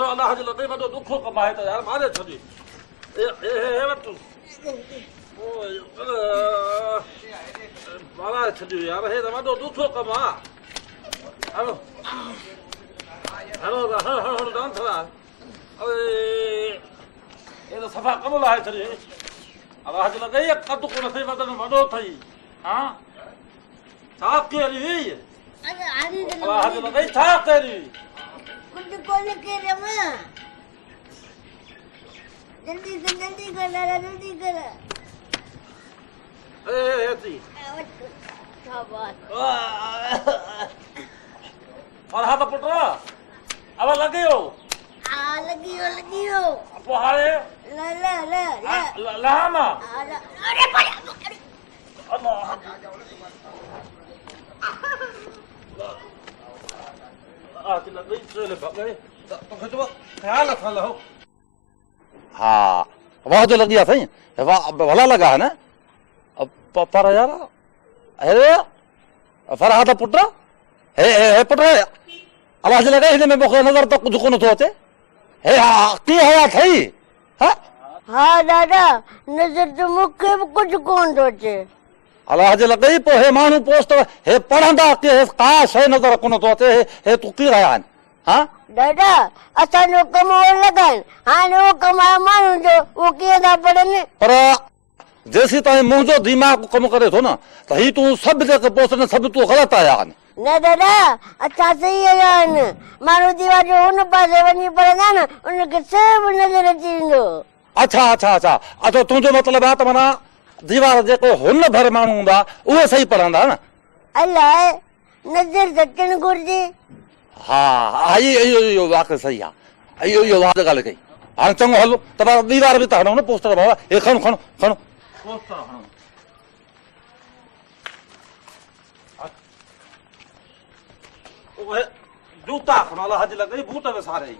ॾाढो अलाह जे लाइ वॾो ॾुखो कमु आहे त यार मारे छॾी हे वठु माराए छॾियो यार हे त वॾो ॾुखो कमु आहे हलो हलो हलो डांस हे त सफ़ा कमु लाहे छॾी अलाह जे लाइ कदु कोन थिए वॾनि वॾो अथई हा छा करी अलाह जे लाइ छा करी कुछ कोन करे मां जल्दी कर लाला जल्दी कर ए ती शाबाश फरहाद पुट अब लगियो लगियो पोहारे ला लामा अरे अल्लाह आती लगी चले भगे तो खजो ख्याल रखल हो हाँ वाह जो लगी सही वाह भला लगा है ना पर यार अरे फरहाद पुट हे पुट आवाज लगा हिन में मूंखे नज़र त कुझु कोन थो अचे हे हा कीअं हया अथई हाँ दादा नज़र तो मूंखे बि कुझु कोन थो अचे अलाह जे लॻई पोइ हे माण्हू पोस्ट हे पढ़ंदा की का शइ नज़र कोन थो अचे हे तूं कीअं रहिया आहिनि हा दादा असांजो कमु लॻाइनि हाणे उहो कमु आहे माण्हू जो उहो कीअं था पढ़नि पर जेसीं ताईं मुंहिंजो दिमाग़ कमु करे थो न त ही तूं सभु जेके पोस्ट आहिनि सभु तूं ग़लति आया आहिनि न दादा अच्छा सही आहिनि माण्हू दीवार जो हुन पासे वञी पढ़ंदा न उनखे सभु नज़र अची वेंदो अच्छा अच्छा अच्छा अच्छा तुंहिंजो मतिलबु आहे त माना दीवार जेको हुन भर माण्हू हूंदा उहे सही पढ़ंदा न अलाए नज़र त अचणु घुरिजे हा हा इहो वाक़ई सही आहे इहो वाद ॻाल्हि कई हाणे चङो हलो त दीवार बि त हणो न पोस्टर बाबा हे खणो खणो खणो पोस्टर हणो जूता खणो अलाह जे लॻई बूट में सारे